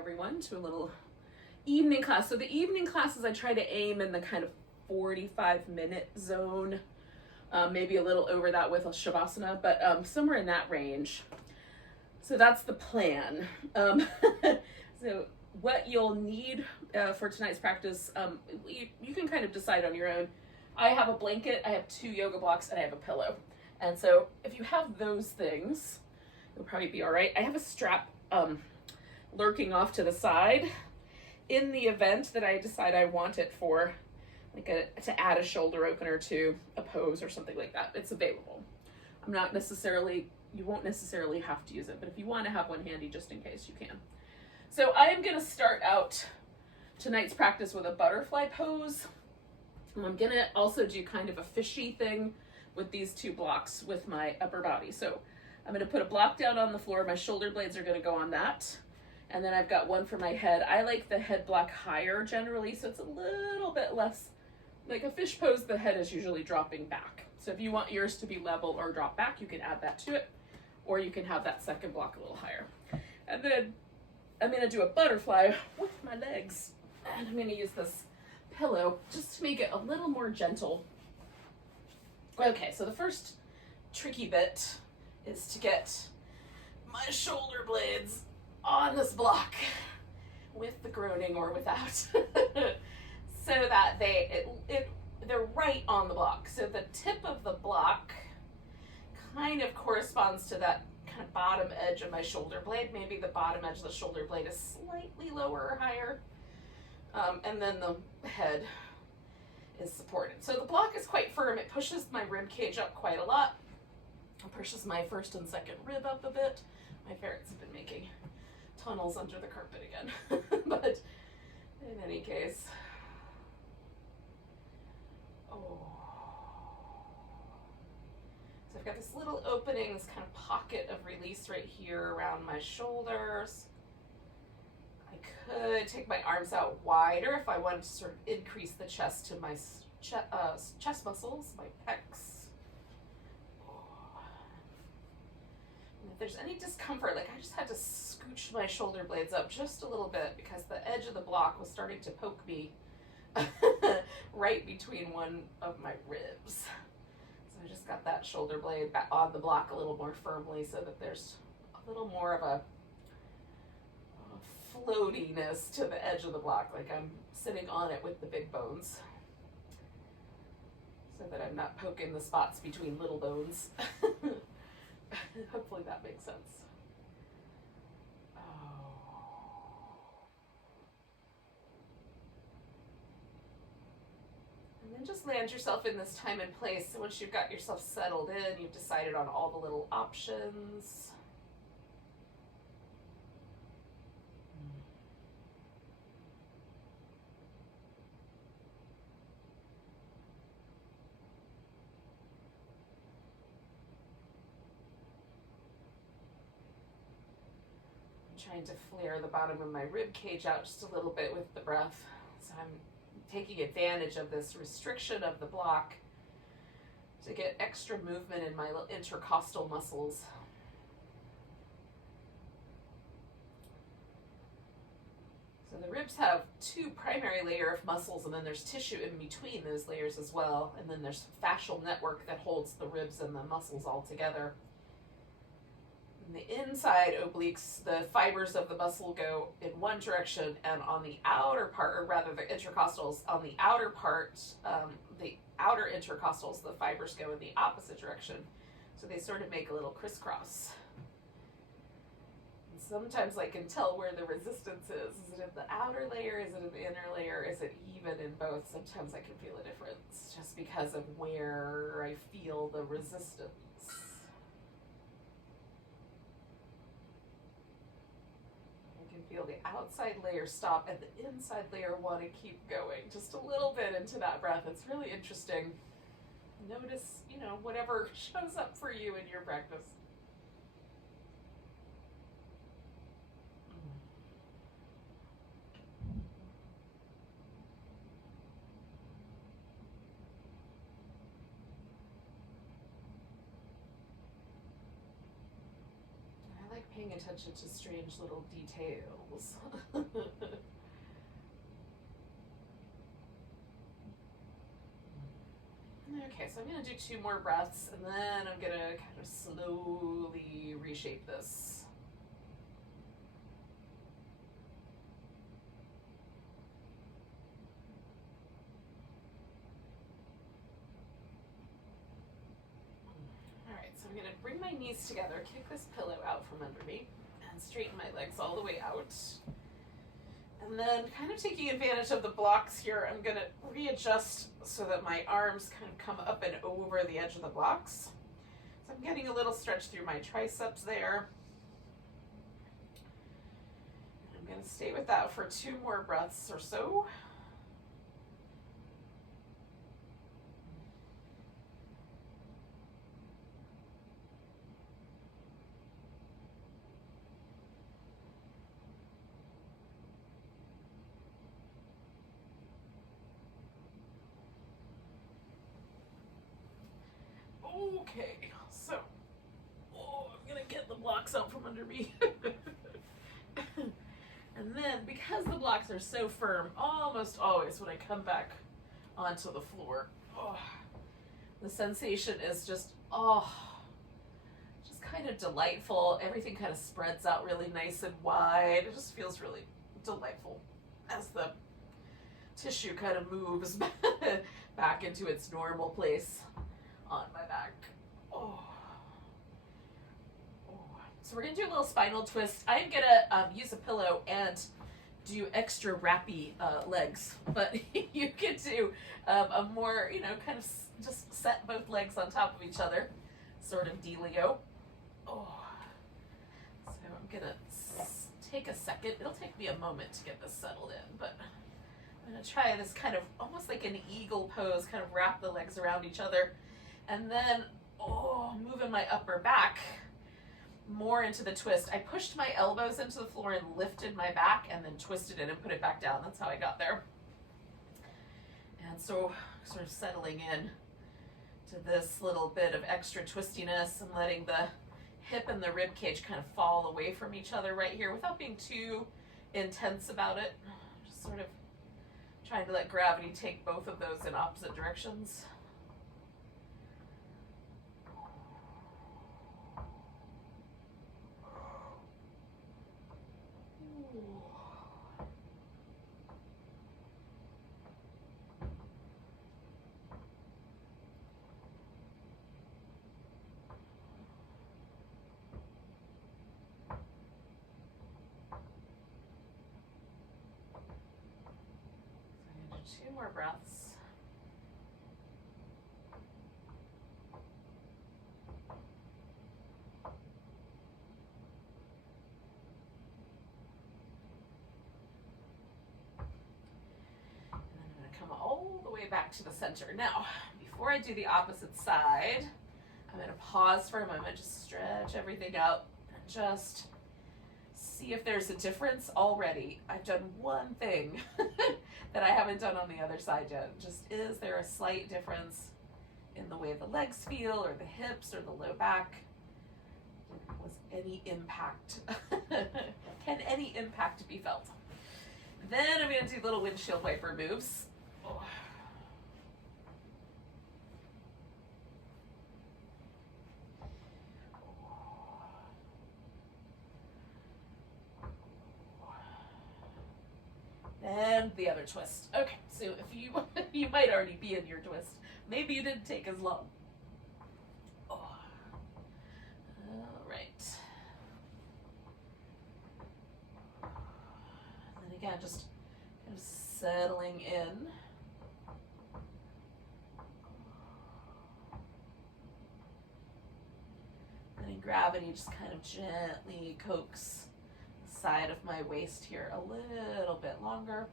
everyone to a little evening class. So the evening classes I try to aim in the kind of 45-minute zone, maybe a little over that with a Shavasana, but somewhere in that range. So that's the plan. So what you'll need for tonight's practice, you can kind of decide on your own. I have a blanket, I have 2 yoga blocks, and I have a pillow. And so if you have those things, you'll probably be all right. I have a strap lurking off to the side in the event that I decide I want it for to add a shoulder opener to a pose or something like that. It's available. You won't necessarily have to use it, but if you want to have one handy just in case, you can. So I am going to start out tonight's practice with a butterfly pose. I'm going to also do kind of a fishy thing with these 2 blocks with my upper body. So I'm going to put a block down on the floor. My shoulder blades are going to go on that. And then I've got one for my head. I like the head block higher generally, so it's a little bit less like a fish pose. The head is usually dropping back. So if you want yours to be level or drop back, you can add that to it, or you can have that second block a little higher. And then I'm going to do a butterfly with my legs. And I'm going to use this pillow just to make it a little more gentle. Okay, so the first tricky bit is to get my shoulder blades on this block with the groaning or without, so that they're right on the block. So the tip of the block kind of corresponds to that kind of bottom edge of my shoulder blade. Maybe the bottom edge of the shoulder blade is slightly lower or higher, and then the head is supported. So the block is quite firm. It pushes my rib cage up quite a lot. It pushes my first and second rib up a bit. My ferrets have been making tunnels under the carpet again. But in any case, so I've got this little opening, this kind of pocket of release right here around my shoulders. I could take my arms out wider if I wanted to sort of increase the chest to my chest muscles, my pecs. And if there's any discomfort, like I just had to scooch my shoulder blades up just a little bit because the edge of the block was starting to poke me right between one of my ribs. So I just got that shoulder blade back on the block a little more firmly so that there's a little more of a floatiness to the edge of the block, like I'm sitting on it with the big bones, so that I'm not poking the spots between little bones. Hopefully that makes sense. And then just land yourself in this time and place. So once you've got yourself settled in, you've decided on all the little options. Trying to flare the bottom of my rib cage out just a little bit with the breath. So I'm taking advantage of this restriction of the block to get extra movement in my intercostal muscles. So the ribs have 2 primary layers of muscles, and then there's tissue in between those layers as well, and then there's fascial network that holds the ribs and the muscles all together. The inside obliques, the fibers of the muscle go in one direction, and on the outer part, or rather the intercostals, on the outer part, the outer intercostals, the fibers go in the opposite direction. So they sort of make a little crisscross. And sometimes I can tell where the resistance is. Is it in the outer layer? Is it in the inner layer? Is it even in both? Sometimes I can feel a difference just because of where I feel the resistance. Feel the outside layer stop and the inside layer want to keep going just a little bit into that breath. It's really interesting. Notice, whatever shows up for you in your practice. Paying attention to strange little details. Okay, so I'm going to do 2 more breaths, and then I'm going to kind of slowly reshape this. All right, so I'm going to bring my knees together, kick this pillow out from under me, and straighten my legs all the way out. And then, kind of taking advantage of the blocks here, I'm going to readjust so that my arms kind of come up and over the edge of the blocks. So I'm getting a little stretch through my triceps there. I'm going to stay with that for 2 more breaths or so. Okay, so, I'm gonna get the blocks out from under me. And then, because the blocks are so firm, almost always when I come back onto the floor, the sensation is just kind of delightful. Everything kind of spreads out really nice and wide. It just feels really delightful as the tissue kind of moves back into its normal place on my back. So we're gonna do a little spinal twist. I'm gonna use a pillow and do extra wrappy legs, but you can do a more, kind of just set both legs on top of each other, sort of dealio. So I'm gonna take a second. It'll take me a moment to get this settled in, but I'm gonna try this kind of almost like an eagle pose, kind of wrap the legs around each other, and then moving my upper back more into the twist. I pushed my elbows into the floor and lifted my back and then twisted it and put it back down. That's how I got there. And so sort of settling in to this little bit of extra twistiness and letting the hip and the rib cage kind of fall away from each other right here without being too intense about it. Just sort of trying to let gravity take both of those in opposite directions. Two more breaths. And I'm going to come all the way back to the center. Now, before I do the opposite side, I'm going to pause for a moment, just stretch everything out, and just see if there's a difference already. I've done one thing that I haven't done on the other side yet. Just, is there a slight difference in the way the legs feel, or the hips, or the low back? Was any impact? Can any impact be felt? Then I'm going to do little windshield wiper moves. And the other twist. Okay, so if you might already be in your twist. Maybe you didn't take as long. All right. And then again, just kind of settling in. Letting gravity just kind of gently coax side of my waist here a little bit longer.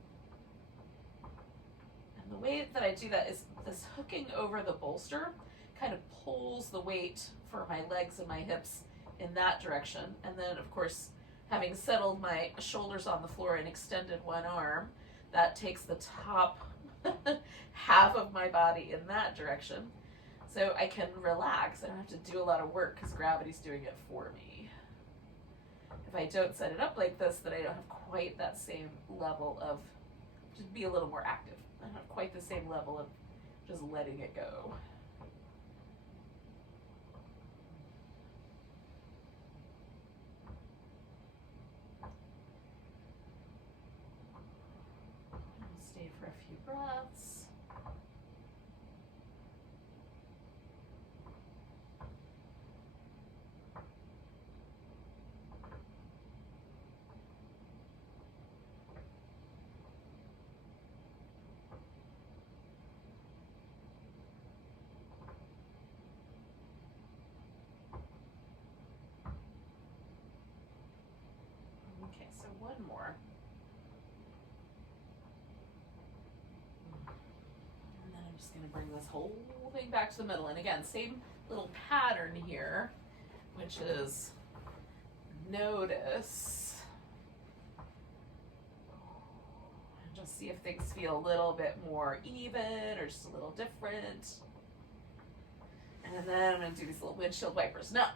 And the way that I do that is this hooking over the bolster kind of pulls the weight for my legs and my hips in that direction. And then, of course, having settled my shoulders on the floor and extended one arm, that takes the top half of my body in that direction. So I can relax. I don't have to do a lot of work because gravity's doing it for me. if I don't set it up like this, that I don't have quite that same level of, just be a little more active. I don't have quite the same level of just letting it go. Stay for a few breaths. Okay, so one more. And then I'm just going to bring this whole thing back to the middle. And again, same little pattern here, which is notice. Just see if things feel a little bit more even or just a little different. And then I'm going to do these little windshield wipers. Now,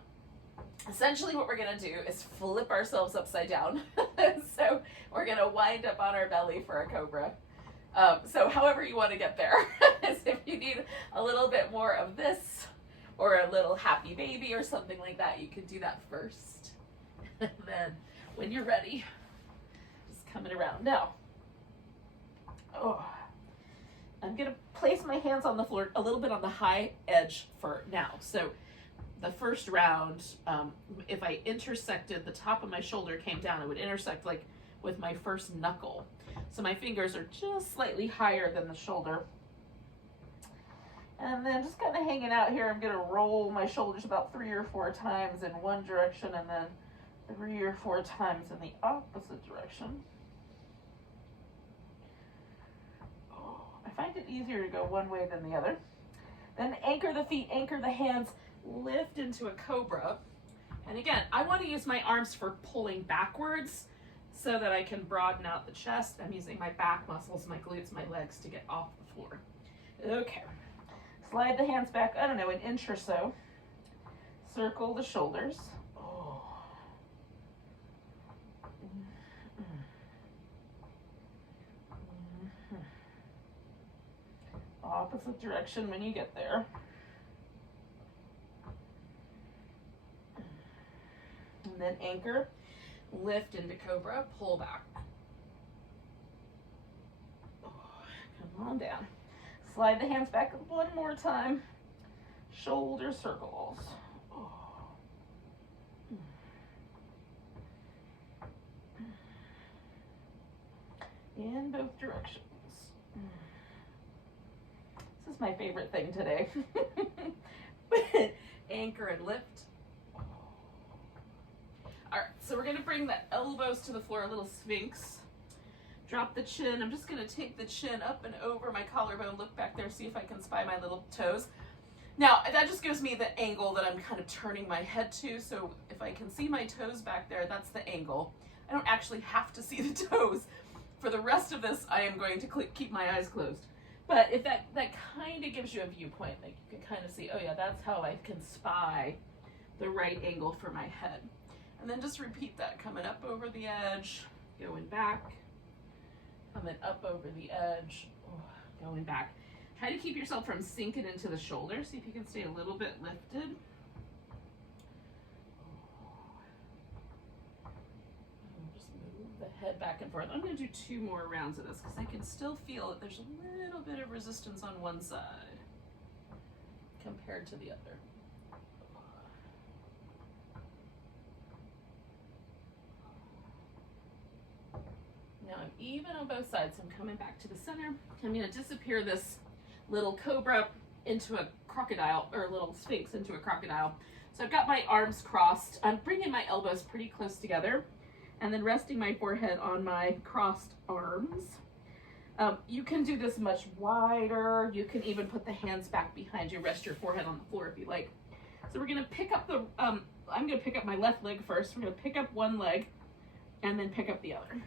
essentially what we're going to do is flip ourselves upside down. So we're going to wind up on our belly for a cobra. So however you want to get there. If you need a little bit more of this or a little happy baby or something like that, you can do that first. Then when you're ready, just coming around. Now, I'm going to place my hands on the floor a little bit on the high edge for now. So the first round, if I intersected, the top of my shoulder came down, it would intersect like with my first knuckle. So my fingers are just slightly higher than the shoulder. And then just kind of hanging out here, I'm going to roll my shoulders about 3 or 4 times in one direction and then 3 or 4 times in the opposite direction. I find it easier to go one way than the other. Then anchor the feet, anchor the hands, lift into a cobra. And again, I want to use my arms for pulling backwards so that I can broaden out the chest. I'm using my back muscles, my glutes, my legs to get off the floor. Okay. Slide the hands back, I don't know, an inch or so. Circle the shoulders. Opposite direction when you get there. And then anchor, lift into cobra, pull back. Come on down. Slide the hands back one more time. Shoulder circles. In both directions. This is my favorite thing today. Anchor and lift. All right, so we're gonna bring the elbows to the floor, a little sphinx. Drop the chin. I'm just gonna take the chin up and over my collarbone, look back there, see if I can spy my little toes. Now, that just gives me the angle that I'm kind of turning my head to, so if I can see my toes back there, that's the angle. I don't actually have to see the toes. For the rest of this, I am going to keep my eyes closed. But if that kind of gives you a viewpoint, like you can kind of see, oh yeah, that's how I can spy the right angle for my head. And then just repeat that, coming up over the edge, going back, coming up over the edge, going back. Try to keep yourself from sinking into the shoulder. See if you can stay a little bit lifted. Just move the head back and forth. I'm going to do 2 more rounds of this because I can still feel that there's a little bit of resistance on one side compared to the other. Now I'm even on both sides, so I'm coming back to the center. I'm going to disappear this little cobra into a crocodile, or a little sphinx into a crocodile. So I've got my arms crossed. I'm bringing my elbows pretty close together and then resting my forehead on my crossed arms. You can do this much wider. You can even put the hands back behind you, rest your forehead on the floor if you like. So we're going to pick up the, I'm going to pick up my left leg first. We're going to pick up one leg and then pick up the other.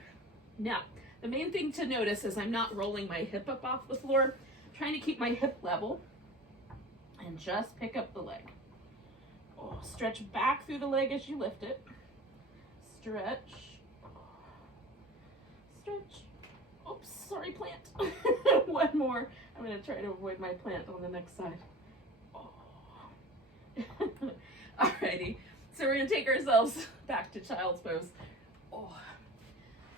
Now, the main thing to notice is I'm not rolling my hip up off the floor. I'm trying to keep my hip level and just pick up the leg. Stretch back through the leg as you lift it. stretch. Stretch. Oops, sorry, plant. One more. I'm going to try to avoid my plant on the next side. Oh. Alrighty. So we're going to take ourselves back to child's pose. Oh.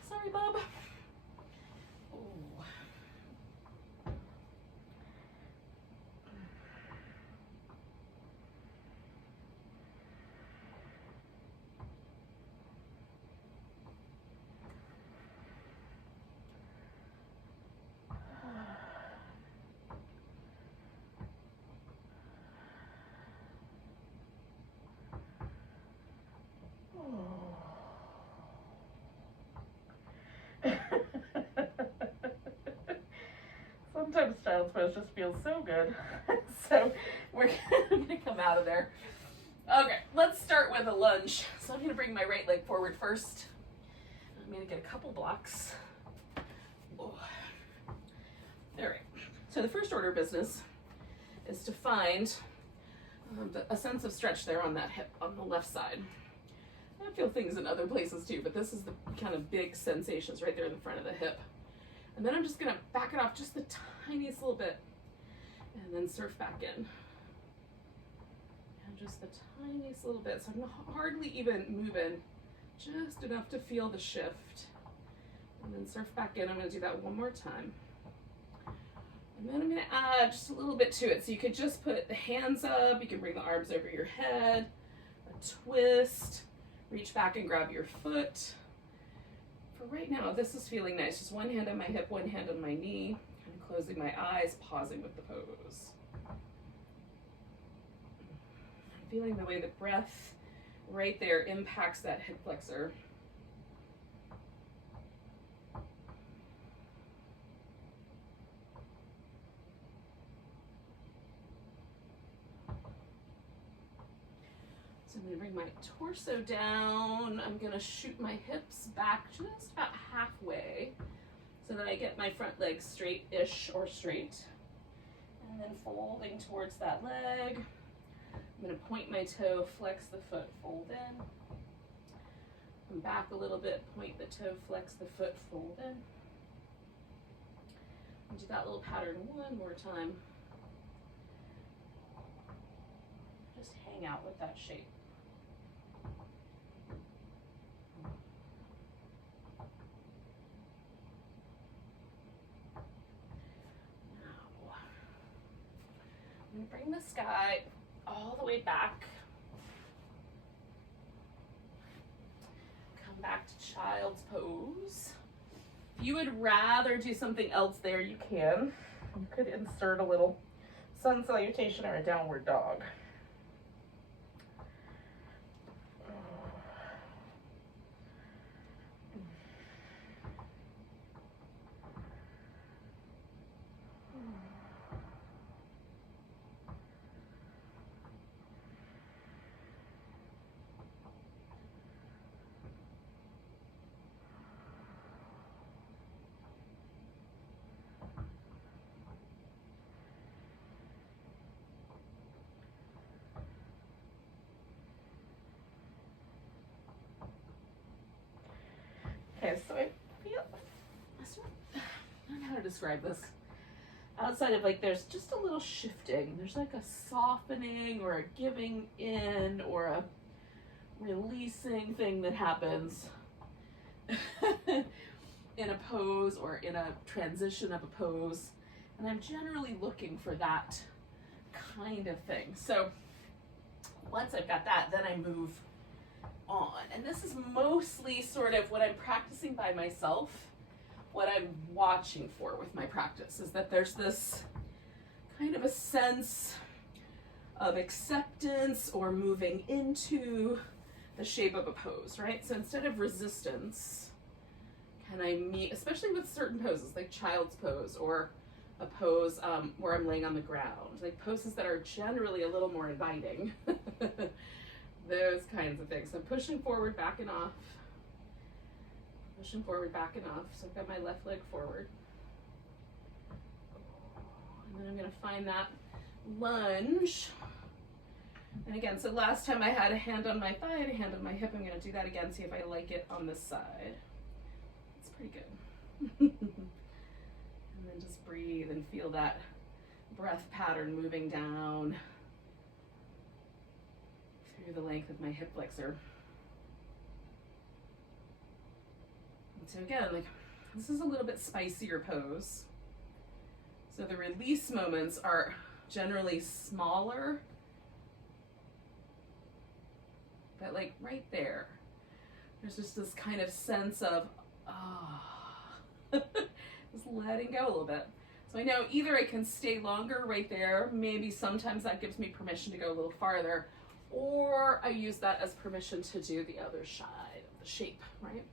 Sorry, bub. Oh. Sometimes child's pose just feels so good. So we're going to come out of there. Okay, let's start with a lunge. So I'm going to bring my right leg forward first. I'm going to get a couple blocks. Oh. All right. So the first order of business is to find a sense of stretch there on that hip on the left side. I feel things in other places too, but this is the kind of big sensations right there in the front of the hip. And then I'm just going to back it off just the tiniest little bit and then surf back in. And just the tiniest little bit. So I'm hardly even moving, just enough to feel the shift. And then surf back in. I'm going to do that one more time. And then I'm going to add just a little bit to it. So you could just put the hands up. You can bring the arms over your head. A twist. Reach back and grab your foot. For right now, this is feeling nice. Just one hand on my hip, one hand on my knee. Kind of closing my eyes, pausing with the pose. Feeling the way the breath right there impacts that hip flexor. So I'm going to bring my torso down. I'm going to shoot my hips back just about halfway so that I get my front leg straight-ish or straight. And then folding towards that leg. I'm going to point my toe, flex the foot, fold in. Come back a little bit, point the toe, flex the foot, fold in. And do that little pattern one more time. Just hang out with that shape. Now, I'm going to bring the sky all the way back. Come back to child's pose. If you would rather do something else there, you can. You could insert a little sun salutation or a downward dog. Okay, so I don't know how to describe this. Outside of like, there's just a little shifting. There's like a softening or a giving in or a releasing thing that happens in a pose or in a transition of a pose. And I'm generally looking for that kind of thing. So once I've got that, then I move on. And this is mostly sort of what I'm practicing by myself. What I'm watching for with my practice is that there's this kind of a sense of acceptance or moving into the shape of a pose, right? So instead of resistance, can I meet, especially with certain poses like child's pose or a pose where I'm laying on the ground, like poses that are generally a little more inviting. Those kinds of things. So I'm pushing forward, backing off. Pushing forward, backing off. So I've got my left leg forward. And then I'm going to find that lunge And again, so last time I had a hand on my thigh and a hand on my hip. I'm going to do that again, see if I like it on this side. It's pretty good. And then just breathe and feel that breath pattern moving down through the length of my hip flexor. And so again, like, this is a little bit spicier pose. So the release moments are generally smaller, but like right there, there's just this kind of sense of, just letting go a little bit. So I know either I can stay longer right there, maybe sometimes that gives me permission to go a little farther, or I use that as permission to do the other side of the shape, right?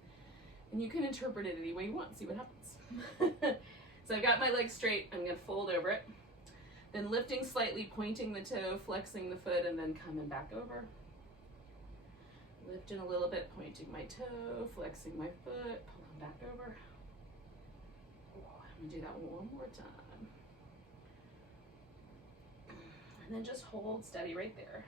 And you can interpret it any way you want, see what happens. So I've got my leg straight, I'm gonna fold over it, then lifting slightly, pointing the toe, flexing the foot, and then coming back over. Lifting a little bit, pointing my toe, flexing my foot, pulling back over. I'm gonna do that one more time. And then just hold steady right there.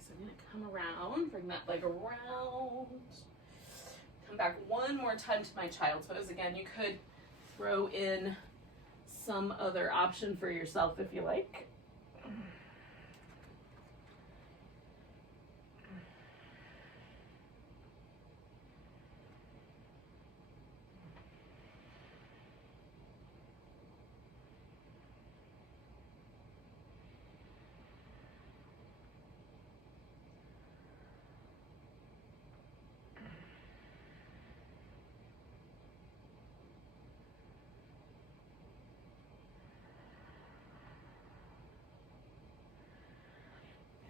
So I'm going to come around, bring that leg around, come back one more time to my child's pose. Again, you could throw in some other option for yourself if you like.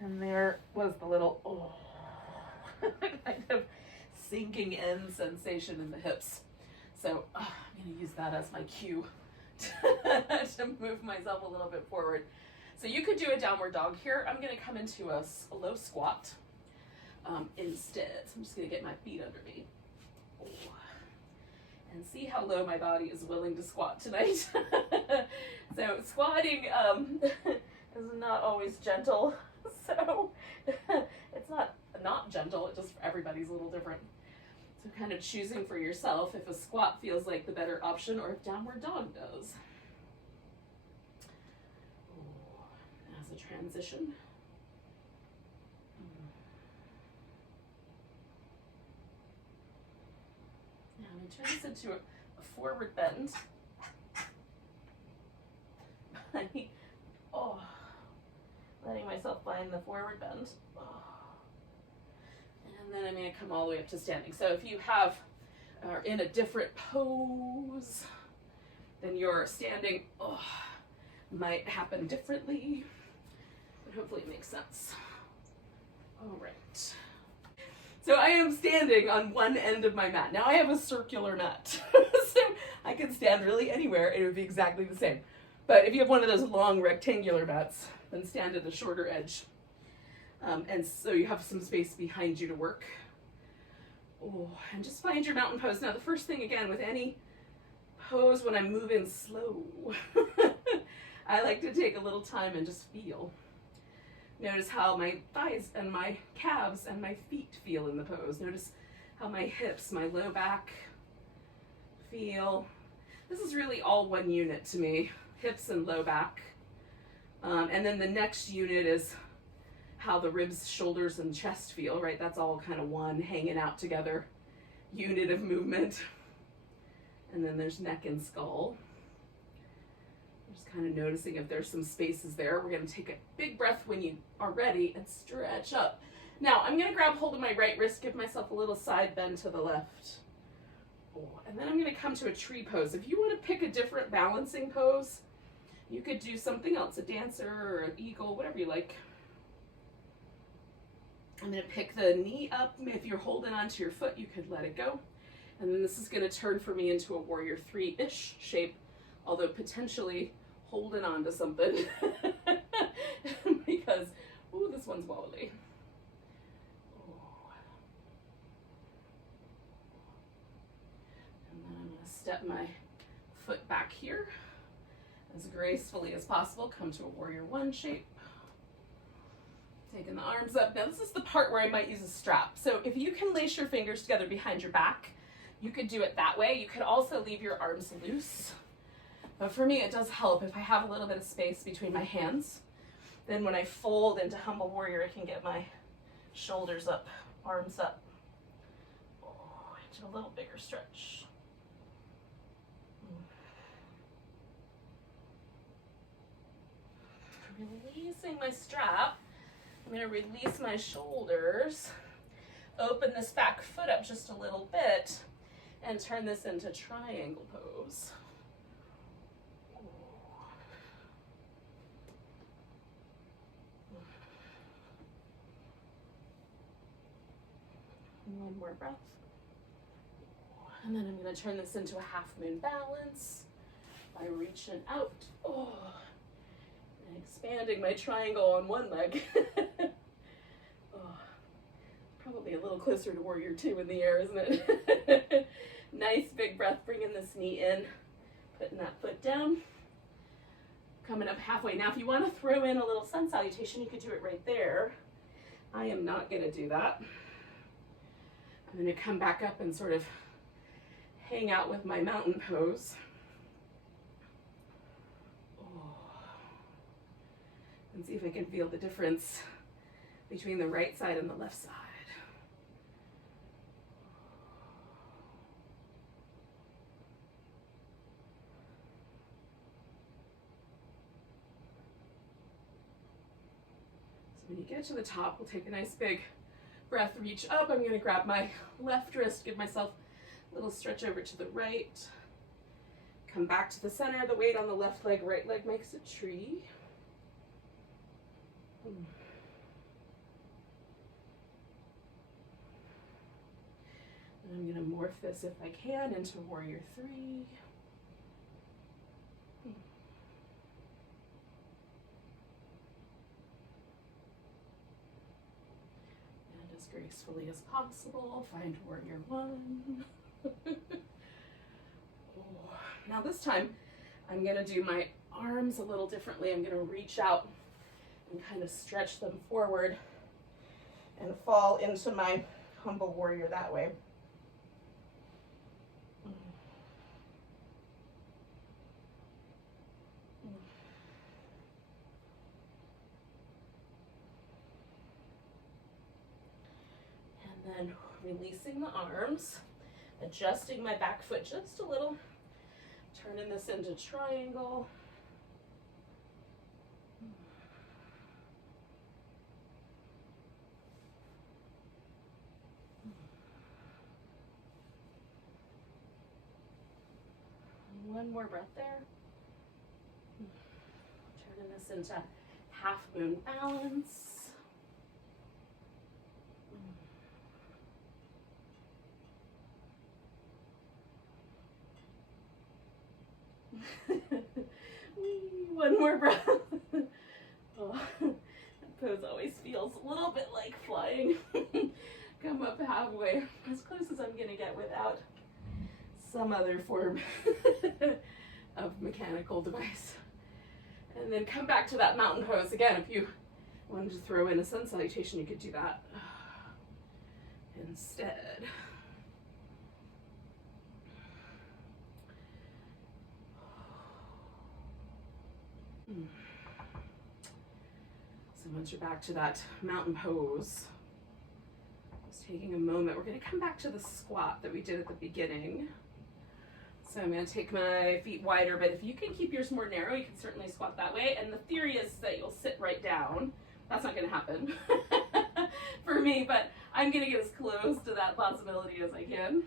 And there was the little kind of sinking in sensation in the hips. So I'm going to use that as my cue to move myself a little bit forward. So you could do a downward dog here. I'm going to come into a low squat instead. So I'm just going to get my feet under me. And see how low my body is willing to squat tonight. So squatting is not always gentle. So it's not gentle, it just, everybody's a little different. So kind of choosing for yourself if a squat feels like the better option or if downward dog does. As a transition. Now I'm going to turn this into a forward bend. Letting myself find the forward bend. And then I'm going to come all the way up to standing. So if you are in a different pose, then your standing might happen differently, but hopefully it makes sense. All right. So I am standing on one end of my mat. Now I have a circular mat, so I can stand really anywhere and it would be exactly the same. But if you have one of those long rectangular mats, then stand at the shorter edge. And so you have some space behind you to work. And just find your mountain pose. Now the first thing, again, with any pose when I'm moving slow, I like to take a little time and just feel. Notice how my thighs and my calves and my feet feel in the pose. Notice how my hips, my low back feel. This is really all one unit to me, hips and low back. And then the next unit is how the ribs, shoulders, and chest feel, right? That's all kind of one hanging out together unit of movement. And then there's neck and skull. Just kind of noticing if there's some spaces there. We're going to take a big breath when you are ready and stretch up. Now I'm going to grab hold of my right wrist, give myself a little side bend to the left. And then I'm going to come to a tree pose. If you want to pick a different balancing pose, you could do something else, a dancer or an eagle, whatever you like. I'm going to pick the knee up. If you're holding onto your foot, you could let it go. And then this is going to turn for me into a warrior 3-ish shape, although potentially holding on to something because, ooh, this one's wobbly. And then I'm going to step my foot back here as gracefully as possible, come to a warrior 1 shape. Taking the arms up. Now this is the part where I might use a strap. So if you can lace your fingers together behind your back, you could do it that way. You could also leave your arms loose. But for me, it does help if I have a little bit of space between my hands. Then when I fold into humble warrior, I can get my shoulders up, arms up. Oh, into a little bigger stretch. Releasing my strap. I'm going to release my shoulders, open this back foot up just a little bit, and turn this into triangle pose. One more breath. And then I'm going to turn this into a half moon balance by reaching out. Oh. Expanding my triangle on one leg. Oh, probably a little closer to warrior 2 in the air, isn't it? Nice big breath, bringing this knee in, putting that foot down, coming up halfway. Now if you want to throw in a little sun salutation, you could do it right there. I am not going to do that. I'm going to come back up and sort of hang out with my mountain pose. And see if I can feel the difference between the right side and the left side. So when you get to the top, we'll take a nice big breath, reach up. I'm going to grab my left wrist, give myself a little stretch over to the right. Come back to the center, the weight on the left leg, right leg makes a tree. And I'm going to morph this, if I can, into warrior 3. And as gracefully as possible, find warrior 1. Now this time, I'm going to do my arms a little differently. I'm going to reach out and kind of stretch them forward and fall into my humble warrior that way. And then releasing the arms, adjusting my back foot just a little, turning this into triangle. One more breath there. Turning this into half moon balance. One more breath. Oh, that pose always feels a little bit like flying. Come up halfway, as close as I'm gonna get without some other form of mechanical device. And then come back to that mountain pose again. If you wanted to throw in a sun salutation, you could do that instead. So once you're back to that mountain pose, just taking a moment, we're going to come back to the squat that we did at the beginning. So I'm going to take my feet wider, but if you can keep yours more narrow, you can certainly squat that way. And the theory is that you'll sit right down. That's not going to happen for me, but I'm going to get as close to that possibility as I can.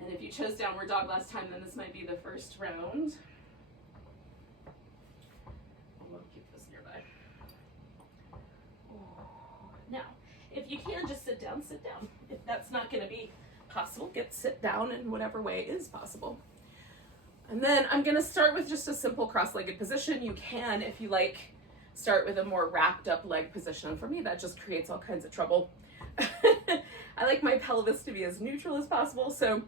And if you chose downward dog last time, then this might be the first round. We'll keep this nearby. Now, if you can just sit down, sit down. If that's not going to be possible. Sit down in whatever way is possible. And then I'm gonna start with just a simple cross-legged position. You can, if you like, start with a more wrapped up leg position. For me, that just creates all kinds of trouble. I like my pelvis to be as neutral as possible, so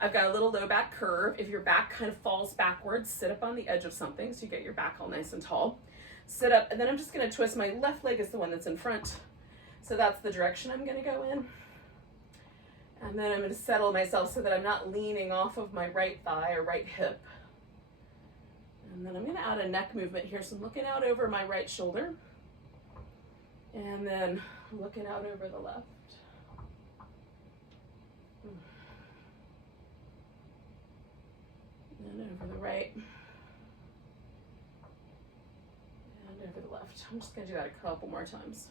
I've got a little low back curve. If your back kind of falls backwards, sit up on the edge of something so you get your back all nice and tall. Sit up, and then I'm just gonna twist. My left leg is the one that's in front, so that's the direction I'm gonna go in. And then I'm gonna settle myself so that I'm not leaning off of my right thigh or right hip. And then I'm gonna add a neck movement here, so I'm looking out over my right shoulder, and then looking out over the left. And over the right. And over the left. I'm just gonna do that a couple more times.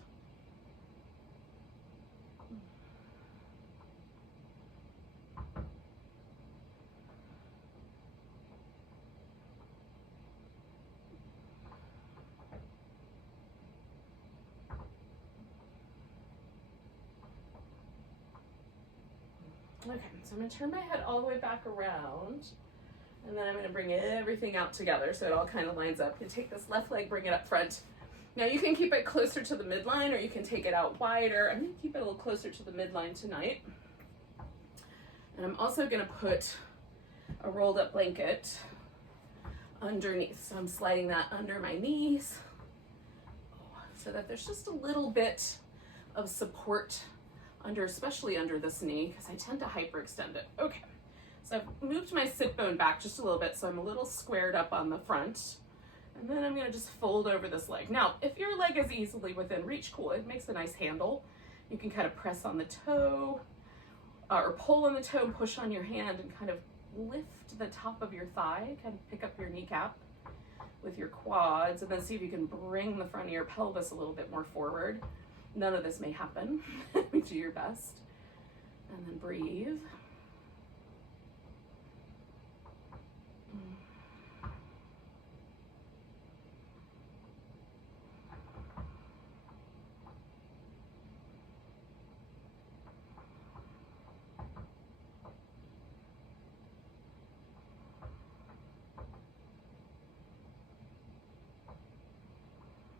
Okay, so I'm gonna turn my head all the way back around, and then I'm gonna bring everything out together so it all kind of lines up. You take this left leg, bring it up front. Now you can keep it closer to the midline, or you can take it out wider. I'm gonna keep it a little closer to the midline tonight. And I'm also gonna put a rolled up blanket underneath. So I'm sliding that under my knees so that there's just a little bit of support under, especially under this knee, because I tend to hyperextend it. Okay, so I've moved my sit bone back just a little bit, so I'm a little squared up on the front. And then I'm gonna just fold over this leg. Now, if your leg is easily within reach, cool, it makes a nice handle. You can kind of press on the toe, or pull on the toe and push on your hand and kind of lift the top of your thigh, kind of pick up your kneecap with your quads, and then see if you can bring the front of your pelvis a little bit more forward. None of this may happen. Do your best. And then breathe.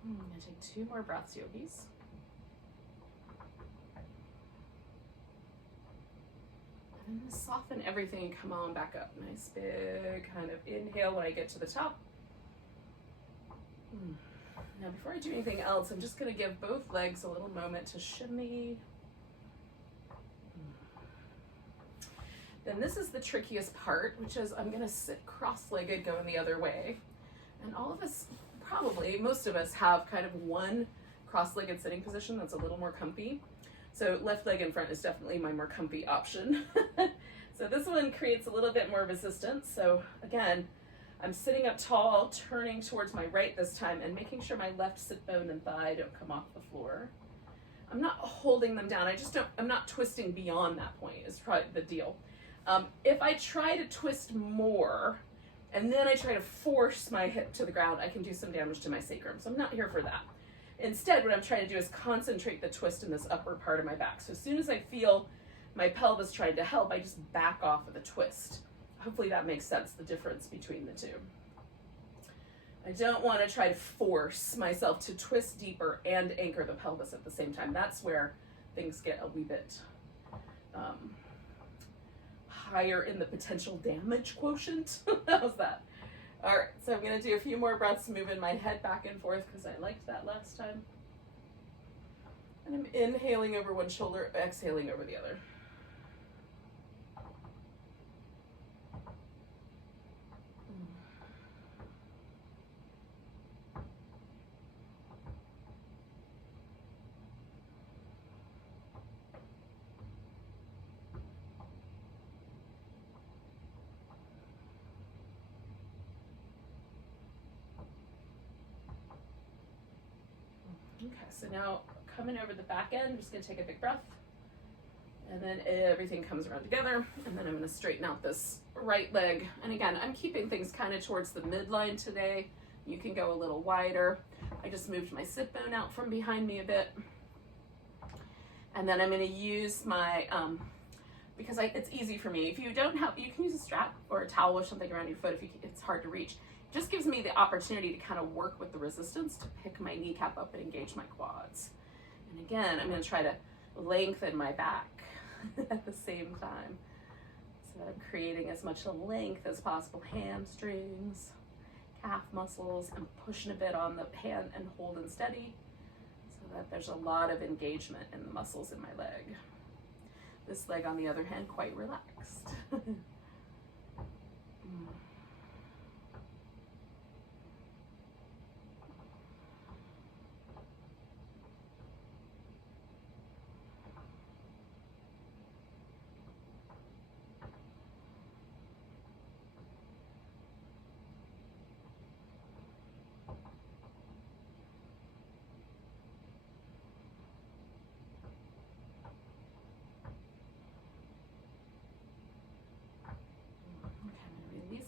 I'm going to take 2 more breaths, yogis. And then soften everything and come on back up. Nice big kind of inhale when I get to the top. Now before I do anything else, I'm just going to give both legs a little moment to shimmy. Then this is the trickiest part, which is I'm going to sit cross-legged going the other way. And all of us, probably most of us, have kind of one cross-legged sitting position that's a little more comfy. So left leg in front is definitely my more comfy option. So this one creates a little bit more resistance. So again, I'm sitting up tall, turning towards my right this time, and making sure my left sit bone and thigh don't come off the floor. I'm not holding them down. I'm not twisting beyond that point is probably the deal. If I try to twist more, and then I try to force my hip to the ground, I can do some damage to my sacrum. So I'm not here for that. Instead, what I'm trying to do is concentrate the twist in this upper part of my back. So as soon as I feel my pelvis trying to help, I just back off of the twist. Hopefully that makes sense, the difference between the two. I don't want to try to force myself to twist deeper and anchor the pelvis at the same time. That's where things get a wee bit higher in the potential damage quotient. How's that? All right, so I'm gonna do a few more breaths, moving my head back and forth because I liked that last time. And I'm inhaling over one shoulder, exhaling over the other. Okay, so now coming over the back end, I'm just gonna take a big breath, and then everything comes around together, and then I'm gonna straighten out this right leg. And again, I'm keeping things kind of towards the midline today. You can go a little wider. I just moved my sit bone out from behind me a bit. And then I'm gonna use my because it's easy for me. If you don't have, you can use a strap or a towel or something around your foot if it's hard to reach. It just gives me the opportunity to kind of work with the resistance to pick my kneecap up and engage my quads. And again, I'm going to try to lengthen my back at the same time, so that I'm creating as much length as possible. Hamstrings, calf muscles. I'm pushing a bit on the hand and holding steady so that there's a lot of engagement in the muscles in my leg. This leg, on the other hand, quite relaxed.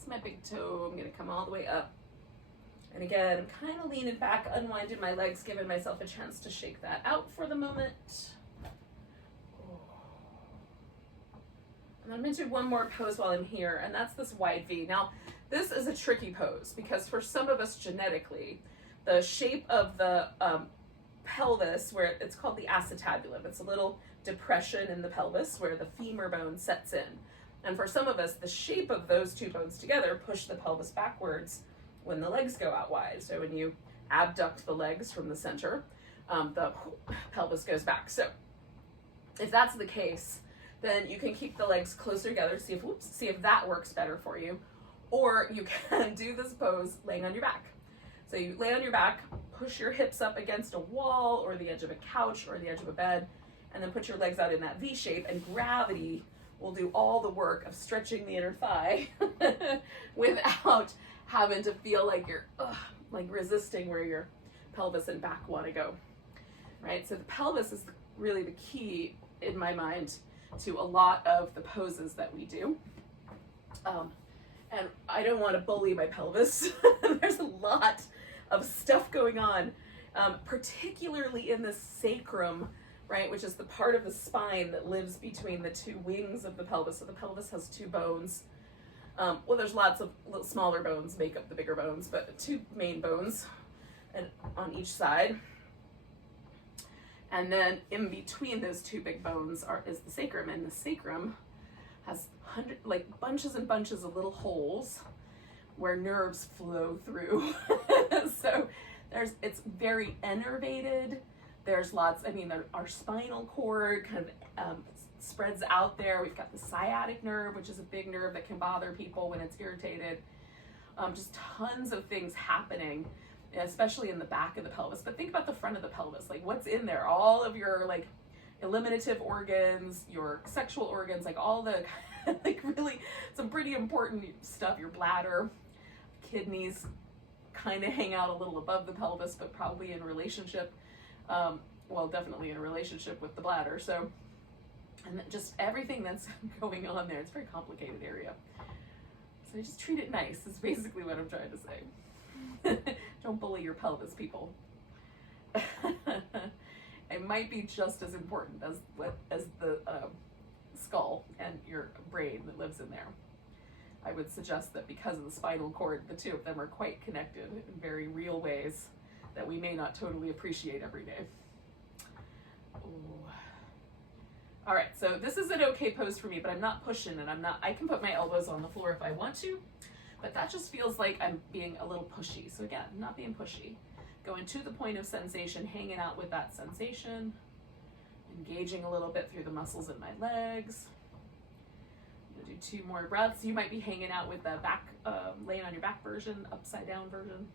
My big toe. I'm going to come all the way up. And again, I'm kind of leaning back, unwinding my legs, giving myself a chance to shake that out for the moment. And I'm going to do one more pose while I'm here, and that's this wide V. Now, this is a tricky pose because for some of us genetically, the shape of the pelvis, where it's called the acetabulum, it's a little depression in the pelvis where the femur bone sets in. And for some of us, the shape of those two bones together push the pelvis backwards when the legs go out wide. So when you abduct the legs from the center, the pelvis goes back. So if that's the case, then you can keep the legs closer together, see if that works better for you. Or you can do this pose laying on your back. So you lay on your back, push your hips up against a wall or the edge of a couch or the edge of a bed, and then put your legs out in that V shape, and gravity will do all the work of stretching the inner thigh without having to feel like you're like resisting where your pelvis and back want to go, right? So the pelvis is really the key in my mind to a lot of the poses that we do. And I don't want to bully my pelvis. There's a lot of stuff going on, particularly in the sacrum, right, which is the part of the spine that lives between the two wings of the pelvis. So the pelvis has two bones. Well, there's lots of little smaller bones make up the bigger bones, but two main bones and on each side. And then in between those two big bones is the sacrum, and the sacrum has bunches and bunches of little holes where nerves flow through. So it's very innervated. There's lots, our spinal cord kind of spreads out there. We've got the sciatic nerve, which is a big nerve that can bother people when it's irritated. Just tons of things happening, especially in the back of the pelvis. But think about the front of the pelvis, like what's in there, all of your eliminative organs, your sexual organs, all the really some pretty important stuff. Your bladder, kidneys kind of hang out a little above the pelvis, but probably in relationship. Well, definitely in a relationship with the bladder. So, and just everything that's going on there. It's a very complicated area. So just treat it nice is basically what I'm trying to say. Don't bully your pelvis, people. It might be just as important as the skull and your brain that lives in there. I would suggest that because of the spinal cord, the two of them are quite connected in very real ways that we may not totally appreciate every day. Ooh. All right, so this is an okay pose for me, but I'm not pushing, and I can put my elbows on the floor if I want to, but that just feels like I'm being a little pushy. So again, not being pushy, going to the point of sensation, hanging out with that sensation, engaging a little bit through the muscles in my legs. I'm gonna do 2 more breaths. You might be hanging out with the back, laying on your back version, upside down version.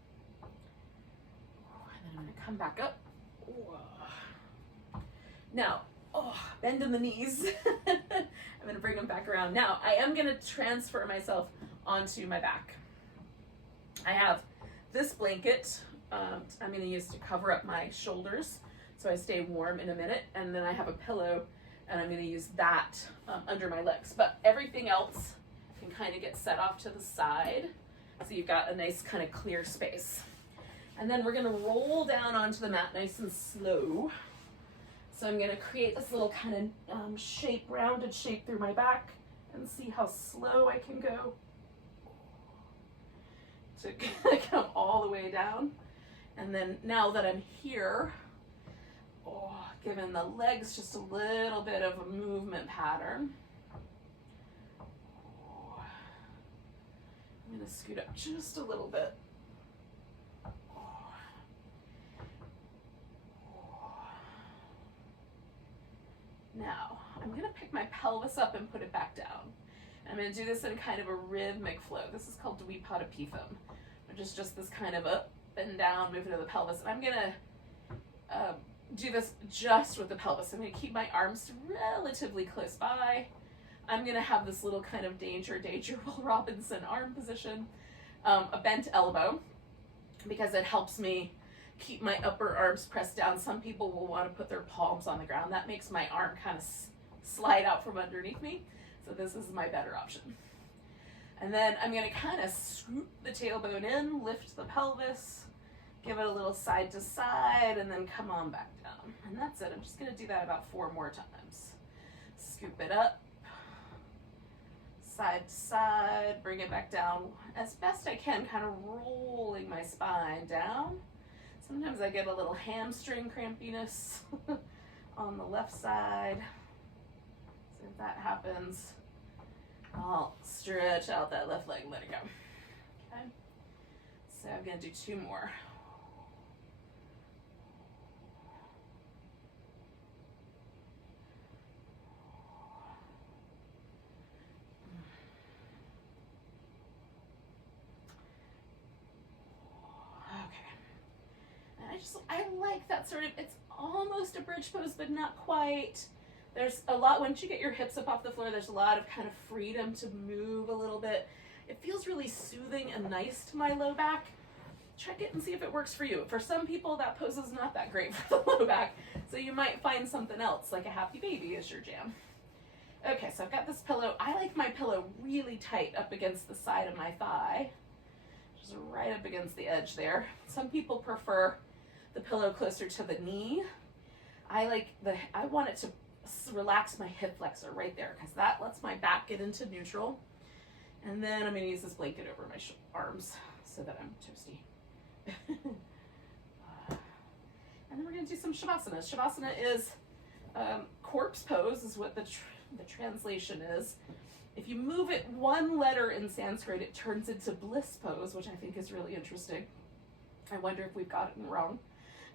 I'm going to come back up. Now, bend in the knees. I'm going to bring them back around. Now, I am going to transfer myself onto my back. I have this blanket I'm going to use to cover up my shoulders so I stay warm in a minute. And then I have a pillow, and I'm going to use that under my legs. But everything else can kind of get set off to the side, so you've got a nice kind of clear space. And then we're going to roll down onto the mat nice and slow. So I'm gonna create this little kind of shape, rounded shape through my back, and see how slow I can go to come all the way down. And then now that I'm here, giving the legs just a little bit of a movement pattern. I'm gonna scoot up just a little bit. Now, I'm gonna pick my pelvis up and put it back down. I'm gonna do this in kind of a rhythmic flow. This is called Dvipadipitham, which is just this kind of up and down movement of the pelvis. And I'm gonna do this just with the pelvis. I'm gonna keep my arms relatively close by. I'm gonna have this little kind of danger Will Robinson arm position, a bent elbow, because it helps me keep my upper arms pressed down. Some people will want to put their palms on the ground. That makes my arm kind of slide out from underneath me. So this is my better option. And then I'm going to kind of scoop the tailbone in, lift the pelvis, give it a little side to side, and then come on back down. And that's it. I'm just going to do that about 4 more times. Scoop it up, side to side, bring it back down as best I can, kind of rolling my spine down. Sometimes I get a little hamstring crampiness on the left side. So if that happens, I'll stretch out that left leg and let it go. Okay. So I'm going to do 2 more. I like that sort of, it's almost a bridge pose, but not quite. There's a lot, once you get your hips up off the floor, there's a lot of kind of freedom to move a little bit. It feels really soothing and nice to my low back. Check it and see if it works for you. For some people, that pose is not that great for the low back, so you might find something else, like a happy baby is your jam. Okay, so I've got this pillow. I like my pillow really tight up against the side of my thigh, just right up against the edge there. Some people prefer the pillow closer to the knee. I want it to relax my hip flexor right there, because that lets my back get into neutral. And then I'm gonna use this blanket over my arms so that I'm toasty. And then we're gonna do some Shavasana. Shavasana is corpse pose is what the translation is. If you move it 1 letter in Sanskrit, it turns into bliss pose, which I think is really interesting. I wonder if we've got it wrong.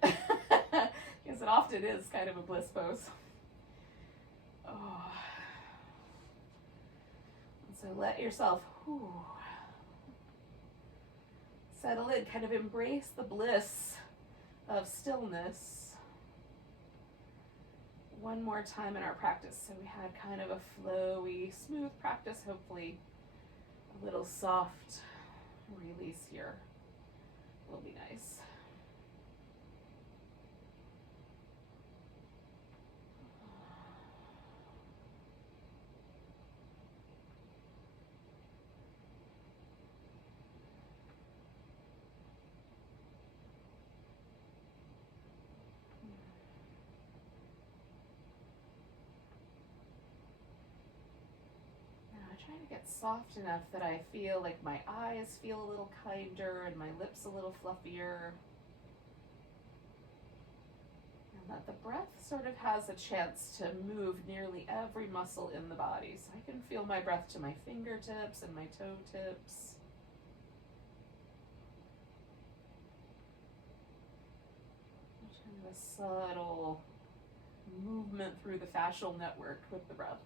Because it often is kind of a bliss pose. Oh. And so let yourself settle in, kind of embrace the bliss of stillness. 1 more time in our practice. So we had kind of a flowy, smooth practice, hopefully a little soft release here will be nice. Trying to get soft enough that I feel like my eyes feel a little kinder and my lips a little fluffier. And that the breath sort of has a chance to move nearly every muscle in the body. So I can feel my breath to my fingertips and my toe tips. Kind of a subtle movement through the fascial network with the breath.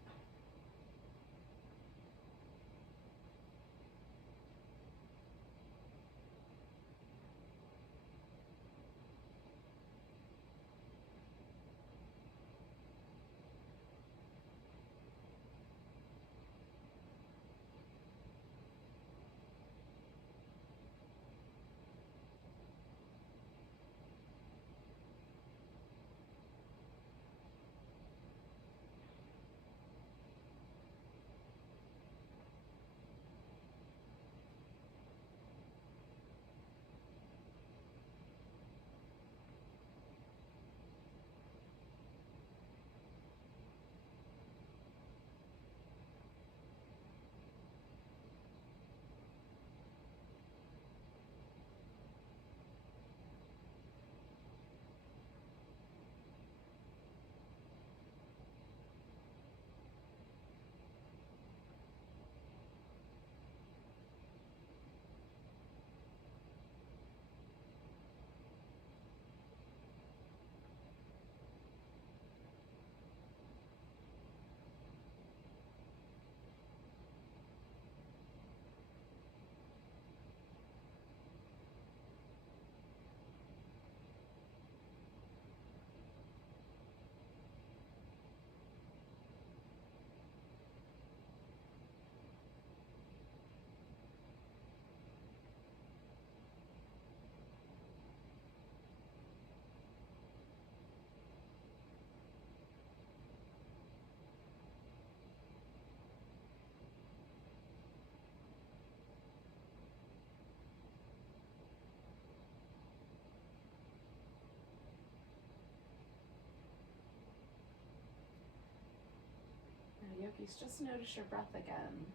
bodies. Just notice your breath again.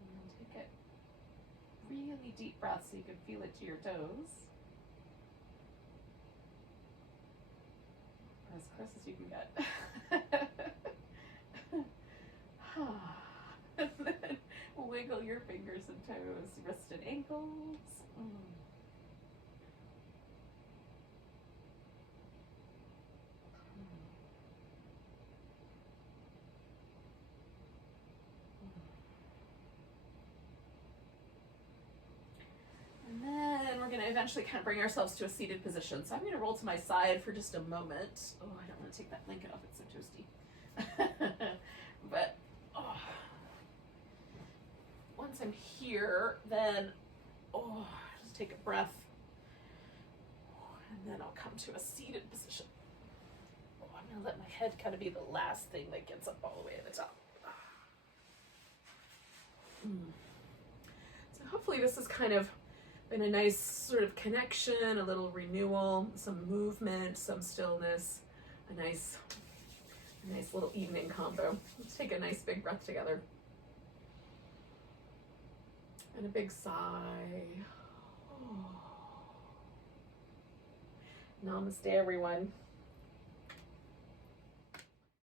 And take a really deep breath so you can feel it to your toes. As close as you can get. And then wiggle your fingers and toes, wrist and ankles. And then we're going to eventually kind of bring ourselves to a seated position. So I'm going to roll to my side for just a moment. Oh, I don't want to take that blanket off. It's so toasty. But once I'm here, then just take a breath. And then I'll come to a seated position. I'm going to let my head kind of be the last thing that gets up all the way to the top. So hopefully this has kind of been a nice sort of connection, a little renewal, some movement, some stillness, a nice little evening combo. Let's take a nice big breath together. And a big sigh. Namaste, everyone.